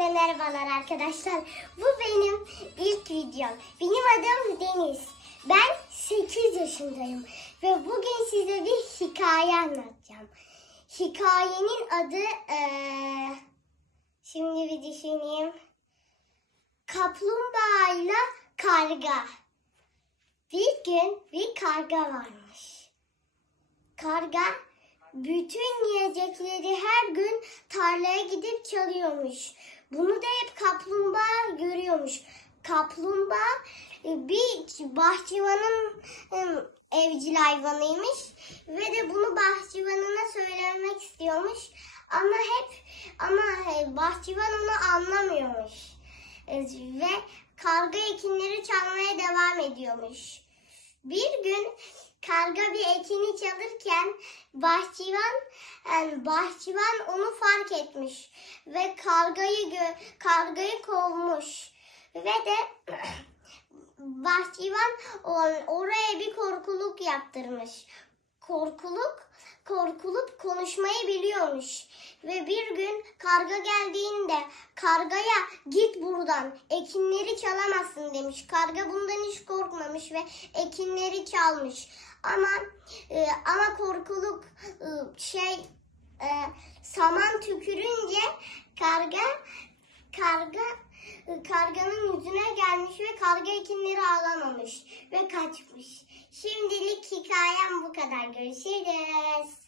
Hepinize merhabalar arkadaşlar. Bu benim ilk videom. Benim adım Deniz. Ben 8 yaşındayım. Ve bugün size bir hikaye anlatacağım. Hikayenin adı eee, şimdi bir düşüneyim. Kaplumbağa ile karga. Bir gün bir karga varmış. Karga bütün yiyecekleri her gün tarlaya gidip çalıyormuş. Bunu da hep kaplumbağa görüyormuş. Kaplumbağa e, bir bahçıvanın e, evcil hayvanıymış ve de bunu bahçıvanına söylemek istiyormuş. Ama hep ama e, bahçıvan onu anlamıyormuş. Ve karga ekinleri çalmaya devam ediyormuş. Bir gün karga bir ekini çalırken bahçıvan yani bahçıvan onu fark etmiş ve kargayı kargayı kovmuş ve de bahçıvan oraya bir korkuluk yaptırmış. Korkuluk korkulup konuşmayı biliyormuş. Ve bir gün karga geldiğinde kargaya git buradan ekinleri çalamazsın demiş. Karga bundan hiç korkmamış ve ekinleri çalmış. Ama e, ama korkuluk e, şey e, saman tükürünce karga karga e, karganın yüzüne gelmiş ve karga ekinleri ağlamamış ve kaçmış. Şimdilik hikayem bu kadar. Görüşürüz.